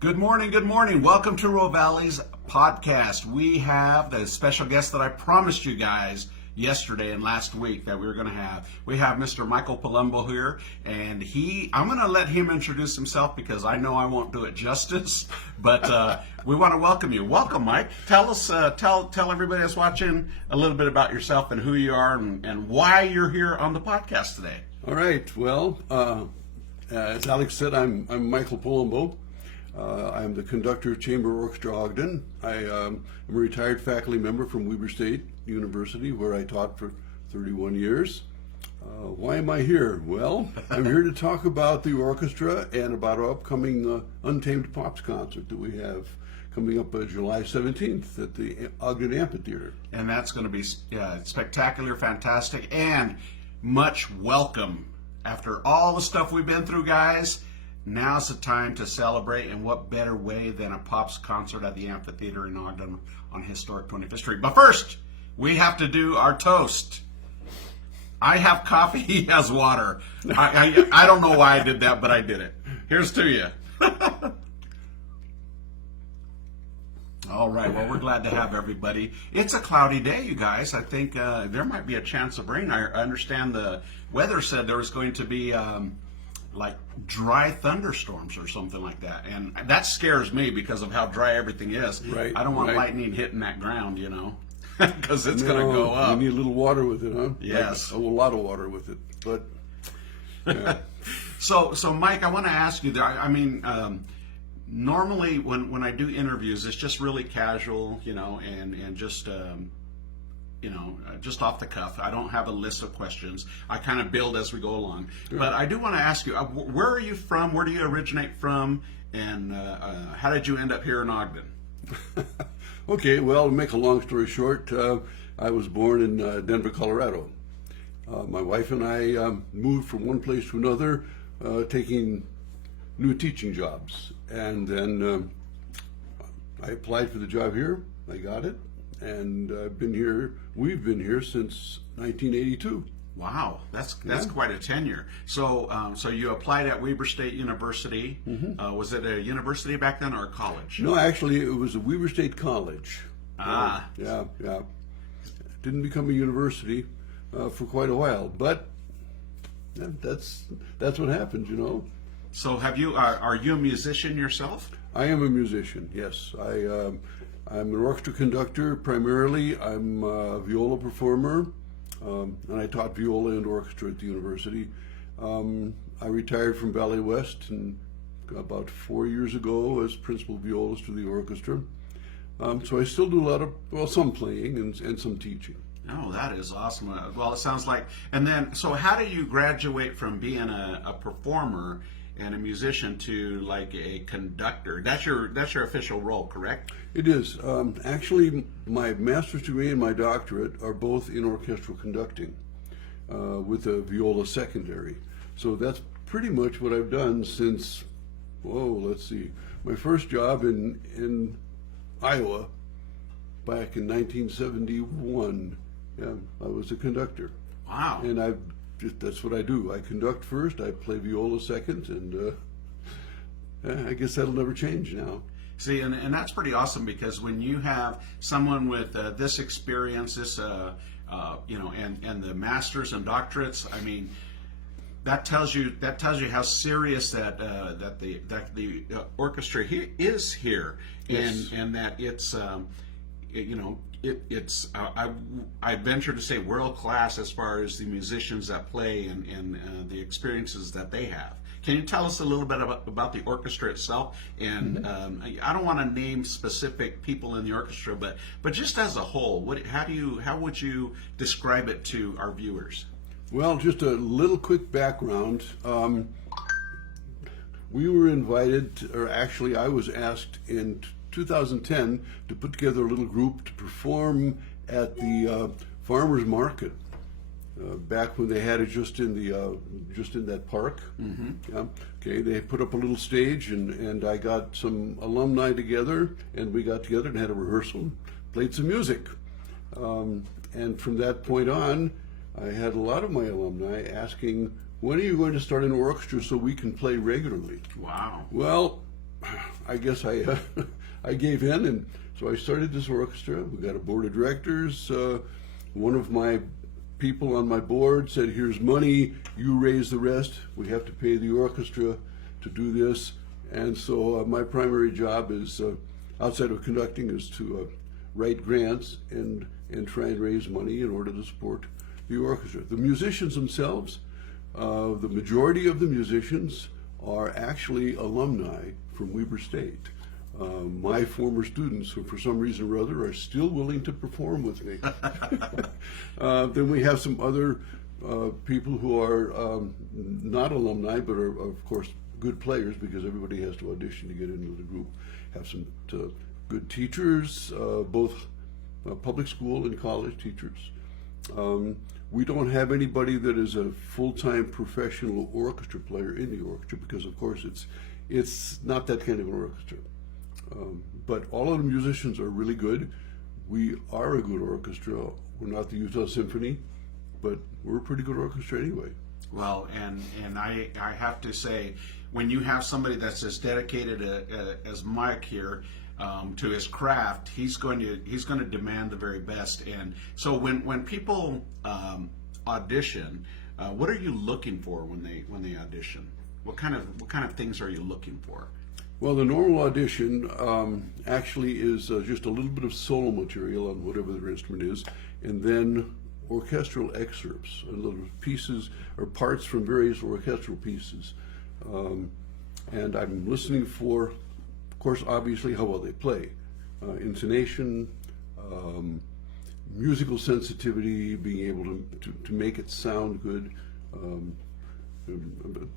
Good morning, good morning. Welcome to Rovali's podcast. We have the special guest that I promised you guys yesterday and last week that we were going to have. We have Mr. Michael Polumbo here, and I'm going to let him introduce himself because I know I won't do it justice, but we want to welcome you. Welcome, Mike. Tell us, tell everybody that's watching a little bit about yourself and who you are and why you're here on the podcast today. All right. Well, as Alex said, I'm Michael Polumbo. I'm the conductor of Chamber Orchestra Ogden. I am a retired faculty member from Weber State University, where I taught for 31 years. Why am I here? Well, I'm here to talk about the orchestra and about our upcoming Untamed Pops concert that we have coming up July 17th at the Ogden Amphitheater. And that's going to be spectacular, fantastic, and much welcome. After all the stuff we've been through, guys, now's the time to celebrate, and what better way than a Pops concert at the Amphitheater in Ogden on historic 25th Street. But first, we have to do our toast. I have coffee, he has water. I don't know why I did that, but I did it. Here's to you. All right, well, we're glad to have everybody. It's a cloudy day, you guys. I think there might be a chance of rain. I understand the weather said there was going to be like dry thunderstorms or something like that, and that scares me because of how dry everything is. Right. I don't want lightning hitting that ground, you know, because it's going to go up. You need a little water with it, huh? Yes. Like a lot of water with it, but yeah. So Mike, I want to ask you. I mean, normally when I do interviews, it's just really casual, you know, and just. Just off the cuff. I don't have a list of questions. I kind of build as we go along. Sure. But I do want to ask you, where are you from? Where do you originate from? And how did you end up here in Ogden? Okay, well, to make a long story short, I was born in Denver, Colorado. My wife and I moved from one place to another, taking new teaching jobs. And then I applied for the job here. I got it. And we've been here since 1982. Wow, that's quite a tenure. So you applied at Weber State University. Mm-hmm. Was it a university back then or a college? No, actually, it was a Weber State College. Ah. Yeah. Didn't become a university for quite a while, but that's what happens, you know. So are you a musician yourself? I am a musician, yes. I'm an orchestra conductor primarily. I'm a viola performer, and I taught viola and orchestra at the university. I retired from Ballet West about 4 years ago as principal violist for the orchestra. So I still do some playing and some teaching. Oh, that is awesome. Well, it sounds like, and then, so how do you graduate from being a performer and a musician to like a conductor? That's your official role, correct? It is. Actually, my master's degree and my doctorate are both in orchestral conducting, with a viola secondary. So that's pretty much what I've done since, let's see, my first job in Iowa back in 1971. Yeah, I was a conductor. Wow. And that's what I do. I conduct first, I play viola second, and I guess that'll never change now. See, and that's pretty awesome, because when you have someone with this experience, this and the masters and doctorates, I mean, that tells you how serious that the orchestra is here, Yes. and that it's it's I venture to say world class as far as the musicians that play and the experiences that they have. Can you tell us a little bit about the orchestra itself? And I don't want to name specific people in the orchestra, but just as a whole, how would you describe it to our viewers? Well, just a little quick background. We were invited, or actually I was asked in 2010 to put together a little group to perform at the farmers market back when they had it just in that park. Mm-hmm. Yeah. Okay, they put up a little stage, and I got some alumni together, and we got together and had a rehearsal, played some music, and from that point on, I had a lot of my alumni asking, when are you going to start an orchestra so we can play regularly? Wow. Well, I guess I I gave in, and so I started this orchestra. We got a board of directors. One of my people on my board said, "Here's money. You raise the rest. We have to pay the orchestra to do this." And so my primary job is, outside of conducting, is to write grants and try and raise money in order to support the orchestra. The musicians themselves, the majority of the musicians are actually alumni from Weber State. My former students, who for some reason or other are still willing to perform with me. Then we have some other people who are not alumni, but are, of course, good players, because everybody has to audition to get into the group. Have some good teachers, both public school and college teachers. We don't have anybody that is a full-time professional orchestra player in the orchestra, because of course it's not that kind of an orchestra. But all of the musicians are really good. We are a good orchestra. We're not the Utah Symphony, but we're a pretty good orchestra anyway. Well, and I have to say, when you have somebody that's as dedicated as Mike here to his craft, he's going to demand the very best. And so when people audition, what are you looking for when they audition? What kind of things are you looking for? Well, the normal audition actually is just a little bit of solo material on whatever their instrument is, and then orchestral excerpts, little pieces or parts from various orchestral pieces. And I'm listening for, of course, obviously how well they play, intonation, musical sensitivity, being able to make it sound good.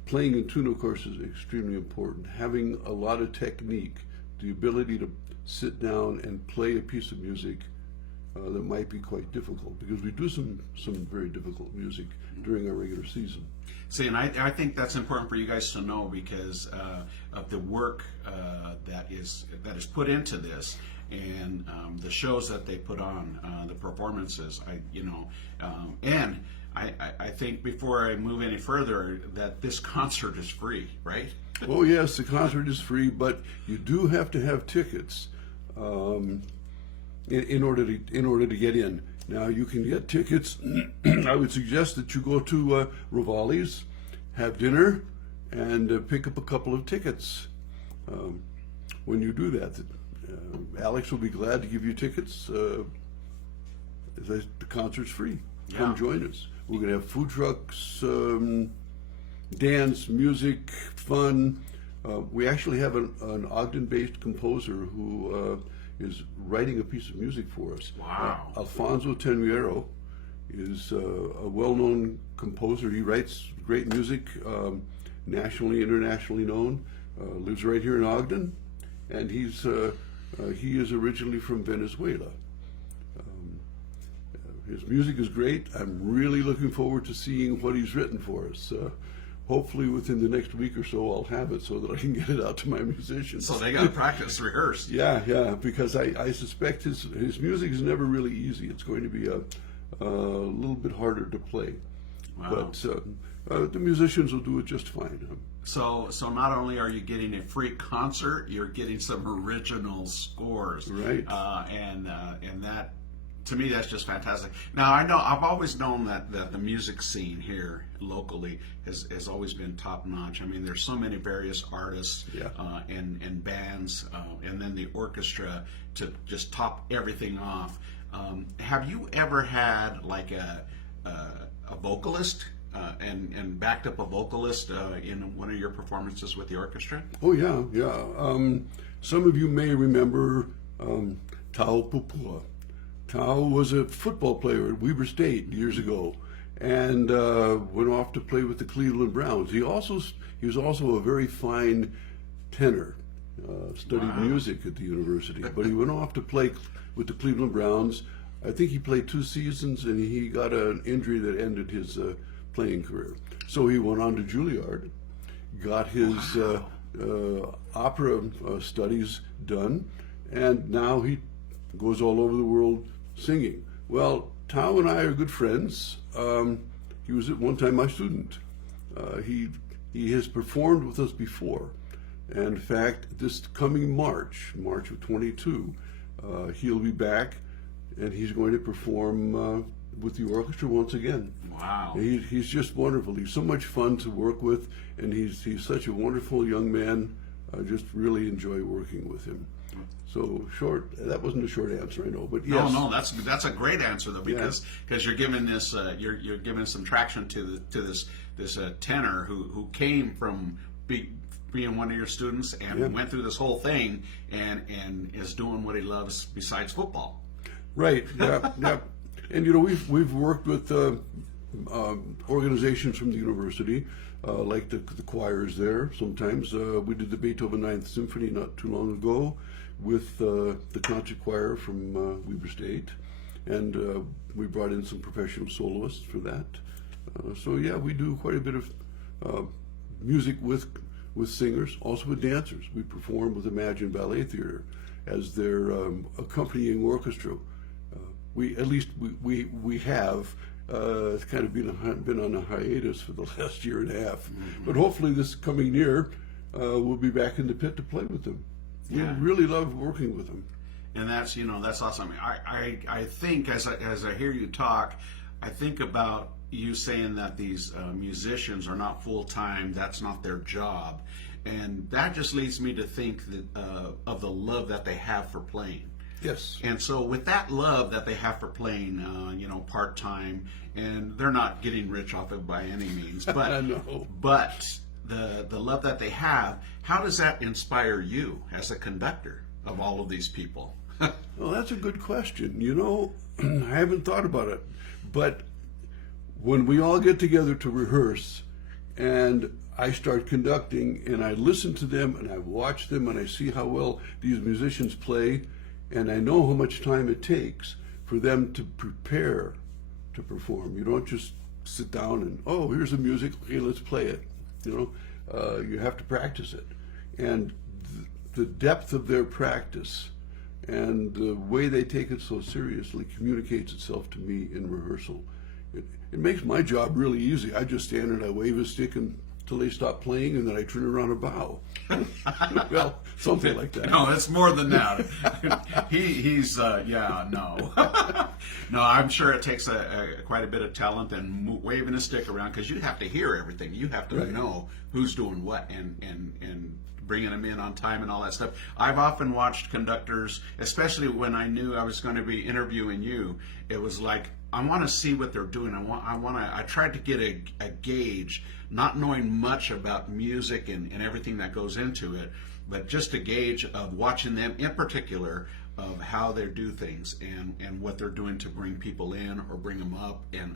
Playing in tune, of course, is extremely important. Having a lot of technique, the ability to sit down and play a piece of music that might be quite difficult, because we do some very difficult music during our regular season. See, and I think that's important for you guys to know, because of the work that is put into this, and the shows that they put on, the performances. And I think, before I move any further, that this concert is free, right? Oh yes, the concert is free, but you do have to have tickets in order to get in. Now, you can get tickets. I would suggest that you go to Rovali's, have dinner, and pick up a couple of tickets. When you do that, Alex will be glad to give you tickets. The concert's free. Come join us. We're going to have food trucks, dance, music, fun. We actually have an Ogden-based composer who is writing a piece of music for us. Wow. Alfonso Tenuero is a well-known composer. He writes great music, nationally, internationally known. Lives right here in Ogden, and he is originally from Venezuela. His music is great. I'm really looking forward to seeing what he's written for us. Hopefully within the next week or so I'll have it so that I can get it out to my musicians. So they got to practice, rehearse. Yeah, because I suspect his music is never really easy. It's going to be a little bit harder to play. Wow. But the musicians will do it just fine. So not only are you getting a free concert, you're getting some original scores. Right. And that, to me, that's just fantastic. Now, I've always known that the music scene here locally has always been top notch. I mean, there's so many various artists and bands, and then the orchestra to just top everything off. Have you ever had like a vocalist and backed up a vocalist in one of your performances with the orchestra? Oh yeah. Some of you may remember Tao Pupua. Tao was a football player at Weber State years ago, and went off to play with the Cleveland Browns. He was also a very fine tenor. Studied music at the university, but he went off to play with the Cleveland Browns. I think he played 2 seasons, and he got an injury that ended his playing career. So he went on to Juilliard, got his opera studies done, and now he goes all over the world singing. Well, Tao and I are good friends. He was at one time my student. He has performed with us before, And in fact, this coming March of 22, he'll be back, and he's going to perform with the orchestra once again. Wow. He's just wonderful. He's so much fun to work with, and he's such a wonderful young man. I just really enjoy working with him. So that wasn't a short answer, I know, but yes. No, that's a great answer though, because you're giving this you're giving some traction to this tenor who came from being one of your students and went through this whole thing and is doing what he loves besides football. Right. Yeah. Yeah. And we've worked with organizations from the university, like the choirs there. Sometimes we did the Beethoven Ninth Symphony not too long ago with the concert choir from Weber State, and we brought in some professional soloists for that. So yeah, we do quite a bit of music with singers, also with dancers. We perform with Imagine Ballet Theater as their accompanying orchestra. We have. It's kind of been on a hiatus for the last year and a half, but hopefully this coming year we'll be back in the pit to play with them. We really love working with them. And that's awesome. I think as I hear you talk, I think about you saying that these musicians are not full time. That's not their job, and that just leads me to think that of the love that they have for playing. Yes. And so with that love that they have for playing, part time, and they're not getting rich off it by any means, but no. But the love that they have, how does that inspire you as a conductor of all of these people? Well, that's a good question. I haven't thought about it, but when we all get together to rehearse and I start conducting and I listen to them and I watch them and I see how well these musicians play, and I know how much time it takes for them to prepare to perform. You don't just sit down and, oh, here's the music, okay, let's play it. You have to practice it. And the depth of their practice and the way they take it so seriously communicates itself to me in rehearsal. It makes my job really easy. I just stand and I wave a stick until they stop playing, and then I turn around and bow. Well, something like that. No, it's more than that. No. No, I'm sure it takes quite a bit of talent and waving a stick around, because you have to hear everything. You have to know who's doing what and bringing them in on time and all that stuff. I've often watched conductors, especially when I knew I was going to be interviewing you. It was like, I want to see what they're doing. I tried to get a gauge, not knowing much about music and everything that goes into it, but just a gauge of watching them in particular, of how they do things and what they're doing to bring people in or bring them up, and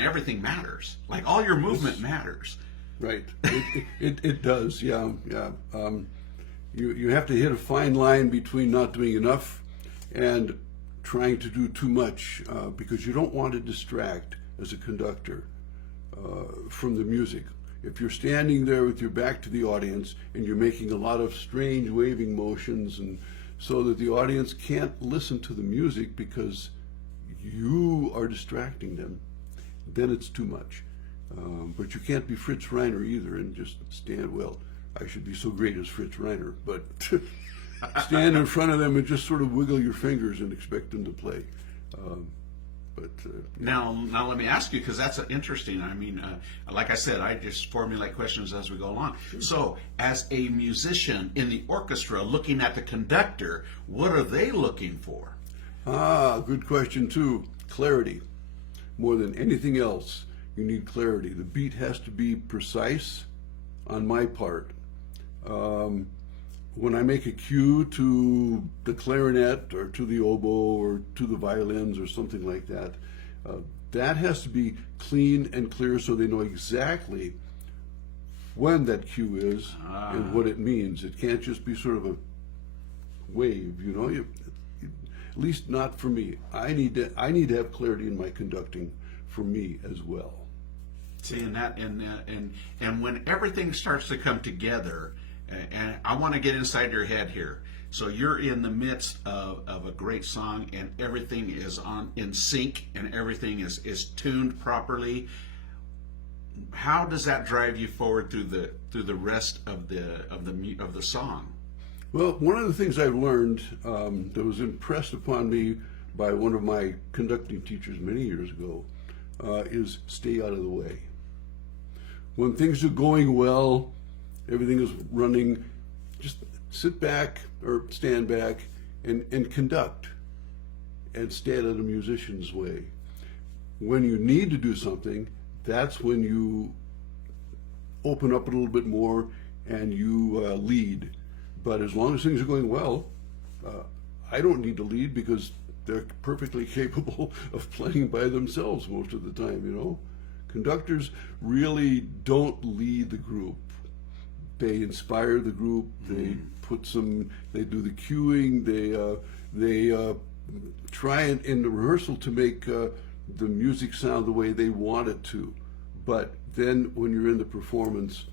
everything matters. Like all your movement matters. Right. It does. Yeah. You have to hit a fine line between not doing enough and trying to do too much, because you don't want to distract as a conductor from the music. If you're standing there with your back to the audience and you're making a lot of strange waving motions, and so that the audience can't listen to the music because you are distracting them, then it's too much. But you can't be Fritz Reiner either and just stand, well, I should be so great as Fritz Reiner, but stand in front of them and just sort of wiggle your fingers and expect them to play. Now let me ask you, because that's interesting. I mean, like I said, I just formulate questions as we go along. Sure. So, as a musician in the orchestra looking at the conductor, what are they looking for? Good question too. Clarity. More than anything else, you need clarity. The beat has to be precise on my part. When I make a cue to the clarinet or to the oboe or to the violins or something like that, that has to be clean and clear so they know exactly when that cue is and what it means. It can't just be sort of a wave, at least not for me. I need to have clarity in my conducting for me as well. See, and when everything starts to come together, and I want to get inside your head here. So you're in the midst of a great song, and everything is in sync, and everything is tuned properly. how does that drive you forward through the rest of the song? Well, one of the things I've learned that was impressed upon me by one of my conducting teachers many years ago is stay out of the way. When things are going well, everything is running, just sit back or stand back and conduct and stay out of the musician's way. When you need to do something, that's when you open up a little bit more and you lead. But as long as things are going well, I don't need to lead because they're perfectly capable of playing by themselves most of the time, you know. Conductors really don't lead the group. They inspire the group, they they do the cueing, they try in the rehearsal to make the music sound the way they want it to. But then when you're in the performance,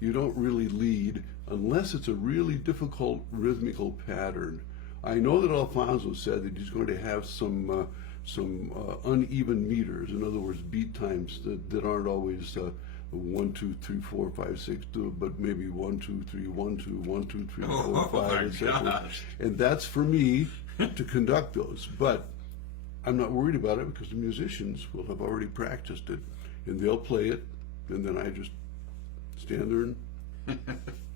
you don't really lead unless it's a really difficult rhythmical pattern. I know that Alfonso said that he's going to have some uneven meters, in other words, beat times that aren't always 1, 2, 3, 4, 5, 6, 2, but maybe 1, 2, 3, 1, 2, 1, 2, 3, 4, 5, etc. And that's for me to conduct those. But I'm not worried about it because the musicians will have already practiced it and they'll play it, and then I just stand there and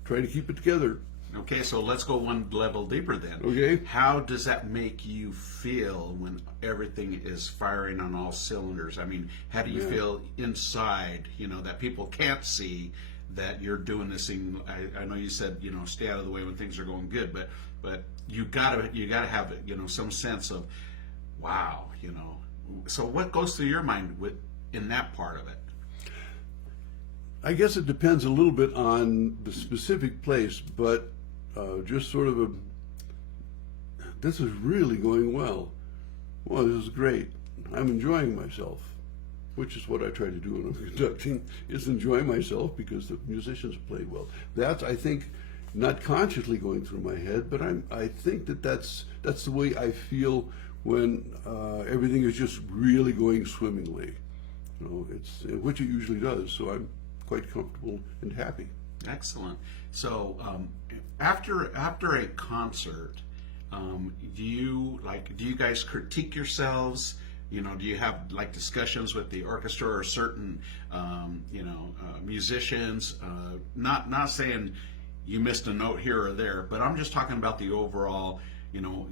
try to keep it together. Okay, so let's go one level deeper then. Okay. How does that make you feel when everything is firing on all cylinders? I mean, how do you feel inside, you know, that people can't see that you're doing this thing? I know you said, you know, stay out of the way when things are going good, but you gotta have, you know, some sense of, wow, you know. So what goes through your mind in that part of it? I guess it depends a little bit on the specific place, but just sort of this is really going well. Well, this is great. I'm enjoying myself, which is what I try to do when I'm conducting, is enjoy myself because the musicians play well. That's, I think, not consciously going through my head, but I think that's the way I feel when everything is just really going swimmingly. You know, which it usually does. So I'm quite comfortable and happy. Excellent. So after a concert, do you guys critique yourselves? You know, do you have like discussions with the orchestra or certain musicians? Not saying you missed a note here or there, but I'm just talking about the overall. You know,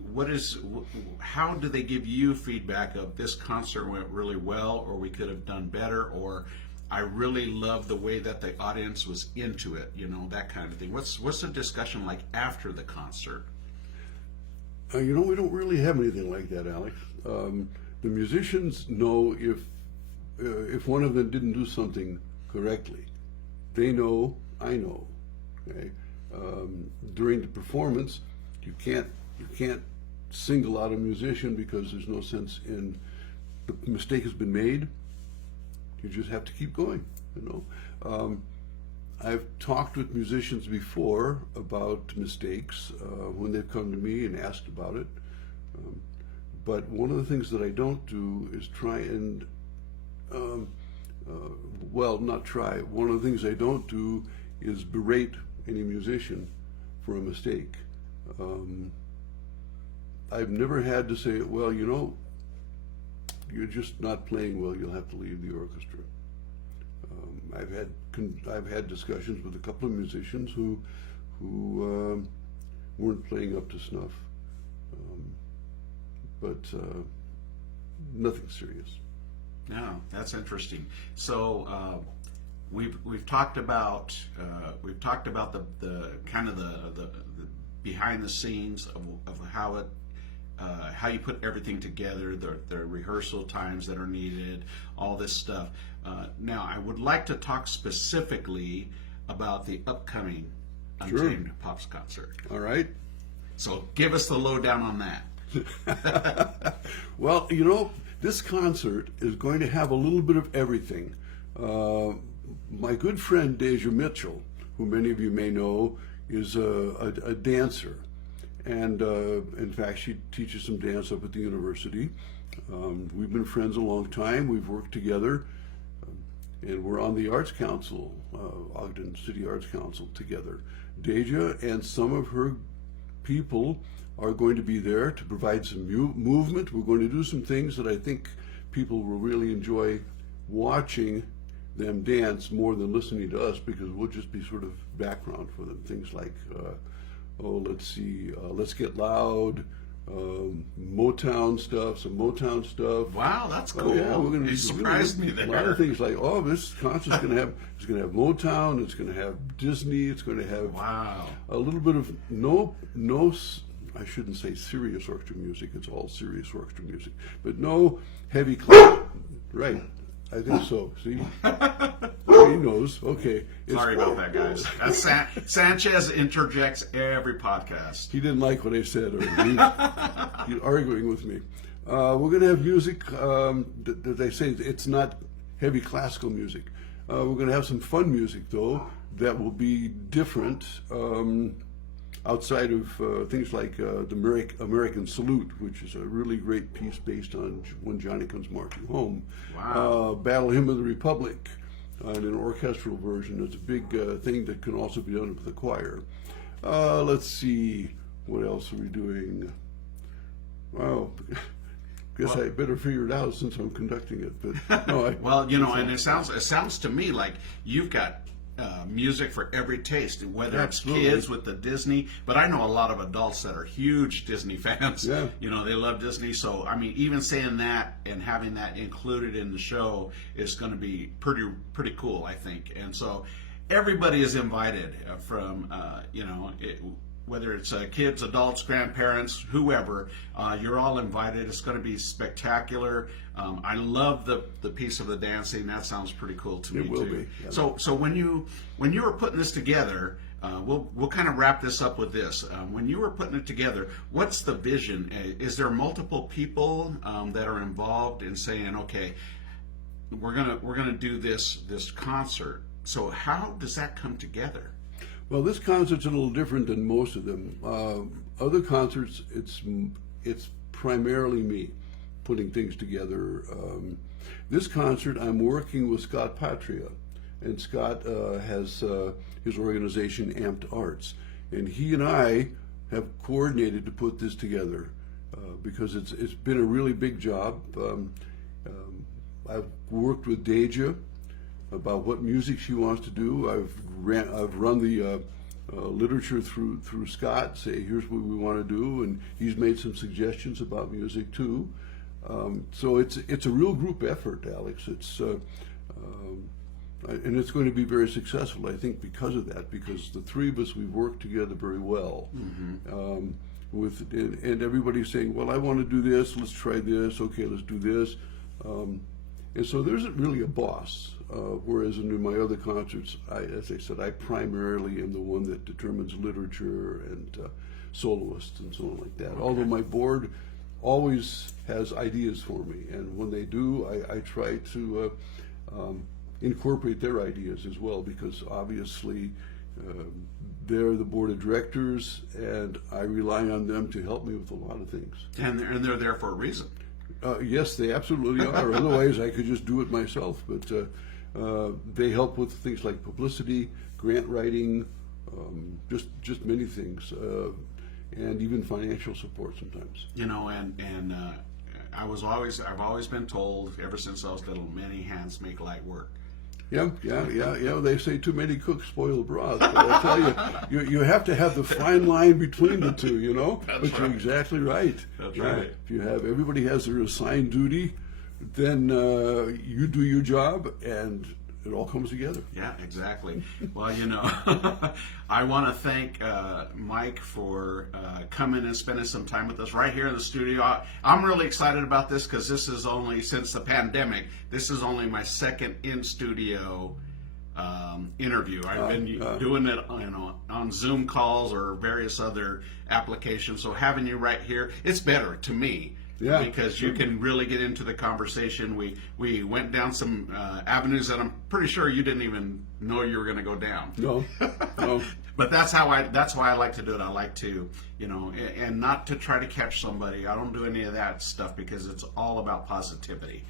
how do they give you feedback of this concert went really well, or we could have done better, or I really love the way that the audience was into it, you know, that kind of thing. What's the discussion like after the concert? You know, we don't really have anything like that, Alex. The musicians know if one of them didn't do something correctly. They know, I know. Okay? During the performance, you can't single out a musician because there's no sense in the mistake has been made. You just have to keep going, you know. I've talked with musicians before about mistakes when they've come to me and asked about it. But one of the things that I don't do is try and, not try. One of the things I don't do is berate any musician for a mistake. I've never had to say, well, you know, you're just not playing well, you'll have to leave the orchestra. I've had discussions with a couple of musicians who weren't playing up to snuff, but nothing serious. No, that's interesting. So we've talked about the kind of the behind the scenes of how you put everything together, the rehearsal times that are needed, all this stuff. Now, I would like to talk specifically about the upcoming Untamed Pops concert. All right. So give us the lowdown on that. Well, you know, this concert is going to have a little bit of everything. My good friend Deja Mitchell, who many of you may know, is a dancer. And in fact, she teaches some dance up at the university. We've been friends a long time. We've worked together. and we're on the Arts Council, Ogden City Arts Council together. Deja and some of her people are going to be there to provide some movement. We're going to do some things that I think people will really enjoy watching them dance more than listening to us, because we'll just be sort of background for them. Things like, Let's Get Loud, Motown stuff, some Motown stuff. Wow, that's cool. Oh, yeah, we're gonna, you surprised me there. A lot of things like, this concert's going to have, it's going to have Motown, it's going to have Disney, it's going to have a little bit of I shouldn't say serious orchestra music, it's all serious orchestra music, but no heavy class. Right, I think so. See? He knows. Okay. Sorry about that, guys. That's Sanchez interjects every podcast. He didn't like what I said, or he's arguing with me. We're going to have music, that they say it's not heavy classical music. We're going to have some fun music, though, that will be different, outside of things like the American Salute, which is a really great piece based on When Johnny Comes Marching Home. Wow. Battle Hymn of the Republic, in an orchestral version. It's a big thing that can also be done with the choir. Let's see, what else are we doing? Well, guess I better figure it out since I'm conducting it. But no, and it sounds to me like you've got music for every taste, whether Absolutely. It's kids with the Disney, but I know a lot of adults that are huge Disney fans. Yeah. They love Disney. So, I mean, even saying that and having that included in the show is going to be pretty cool, I think. And so everybody is invited from, whether it's kids, adults, grandparents, whoever, you're all invited. It's going to be spectacular. I love the piece of the dancing. That sounds pretty cool to me It will too. be. Yeah. So when you were putting this together, we'll kind of wrap this up with this. When you were putting it together, what's the vision? Is there multiple people that are involved in saying, okay, we're gonna do this concert? So how does that come together? Well, this concert's a little different than most of them. Other concerts, it's primarily me putting things together. This concert, I'm working with Scott Patria, and Scott has his organization, Amped Arts, and he and I have coordinated to put this together because it's been a really big job. I've worked with Deja about what music she wants to do. I've run the literature through Scott, say here's what we want to do, and he's made some suggestions about music too. So it's a real group effort, Alex. And it's going to be very successful, I think, because of that. Because the three of us, we've worked together very well. Mm-hmm. And everybody's saying, well, I want to do this. Let's try this. Okay, let's do this. And so there isn't really a boss. Whereas in my other concerts, as I said, I primarily am the one that determines literature and soloists and so on like that. Okay. Although my board always has ideas for me, and when they do, I try to incorporate their ideas as well, because obviously they're the board of directors, and I rely on them to help me with a lot of things. And they're there for a reason. Yes, they absolutely are. Otherwise, I could just do it myself. But they help with things like publicity, grant writing, just many things, and even financial support sometimes. And I've always been told ever since I was little, many hands make light work. Yeah. They say too many cooks spoil the broth. But I tell you have to have the fine line between the two, That's but you're right. exactly right. That's right. If you have everybody has their assigned duty, then you do your job, and it all comes together. Yeah, exactly. Well, I want to thank Mike for coming and spending some time with us right here in the studio. I'm really excited about this because this is only, since the pandemic, this is only my second in-studio interview. I've been doing it on Zoom calls or various other applications. So having you right here, it's better to me. Yeah, because you can really get into the conversation. We went down some avenues that I'm pretty sure you didn't even know you were going to go down. No. But that's why I like to do it. I like to, and not to try to catch somebody. I don't do any of that stuff because it's all about positivity.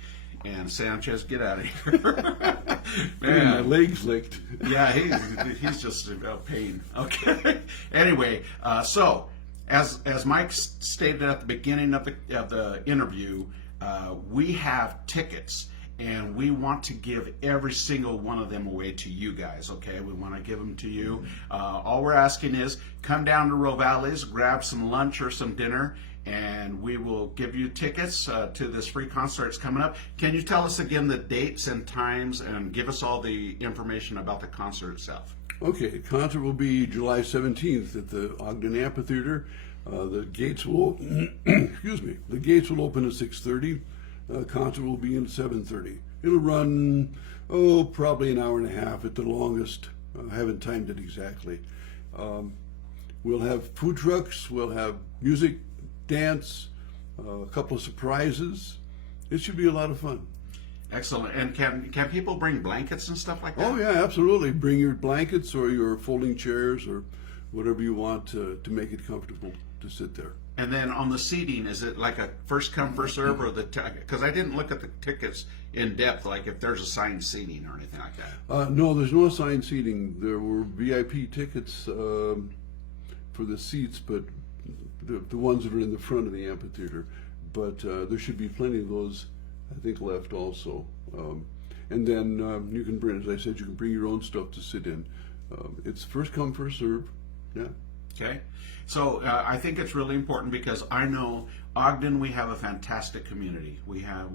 And Sanchez, get out of here. Man, my legs licked. Yeah, he's just a pain. Okay. Anyway, so as Mike stated at the beginning of the interview, we have tickets, and we want to give every single one of them away to you guys. Okay, we want to give them to you. All we're asking is come down to Rovali's, grab some lunch or some dinner, and we will give you tickets to this free concert that's coming up. Can you tell us again the dates and times, and give us all the information about the concert itself? Okay, the concert will be July 17th at the Ogden Amphitheater. The gates will excuse me. The gates will open at 6:30. Concert will be in 7:30. It'll run probably an hour and a half at the longest. I haven't timed it exactly. We'll have food trucks. We'll have music, dance, a couple of surprises. It should be a lot of fun. Excellent. And can people bring blankets and stuff like that? Oh yeah, absolutely. Bring your blankets or your folding chairs or whatever you want to make it comfortable to sit there. And then on the seating, is it like a first come first serve, or because I didn't look at the tickets in depth, like if there's assigned seating or anything like that? No, there's no assigned seating. There were VIP tickets for the seats, but the ones that are in the front of the amphitheater. But there should be plenty of those, I think, left also. And then you can bring, as I said, you can bring your own stuff to sit in. It's first come first serve. Yeah. Okay, so I think it's really important because I know Ogden, we have a fantastic community. We have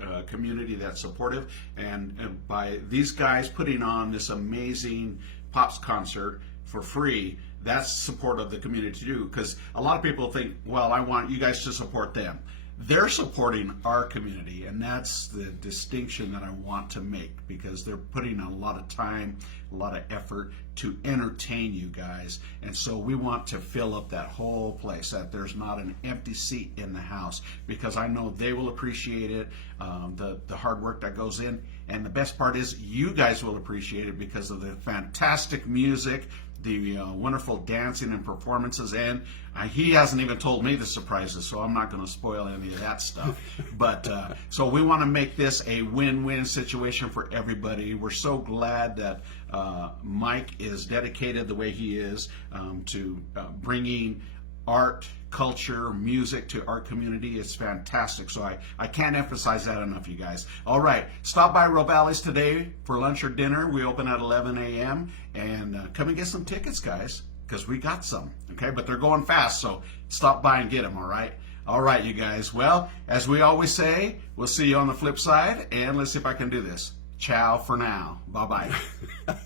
a community that's supportive, and by these guys putting on this amazing Pops concert for free, that's support of the community too. Because a lot of people think, well, I want you guys to support them. They're supporting our community, and that's the distinction that I want to make, because they're putting a lot of time, a lot of effort to entertain you guys. And so we want to fill up that whole place, that there's not an empty seat in the house, because I know they will appreciate it, the hard work that goes in. And the best part is you guys will appreciate it because of the fantastic music, the wonderful dancing and performances, and he hasn't even told me the surprises, so I'm not going to spoil any of that stuff. But so we want to make this a win-win situation for everybody. We're so glad that Mike is dedicated the way he is to bringing art, culture, music to our community. It's fantastic. So I can't emphasize that enough, you guys. All right, stop by Rovali's today for lunch or dinner. We open at 11 a.m. and come and get some tickets, guys, because we got some. Okay, but they're going fast, so stop by and get them. All right, you guys. Well, as we always say, we'll see you on the flip side, and let's see if I can do this. Ciao for now. Bye-bye.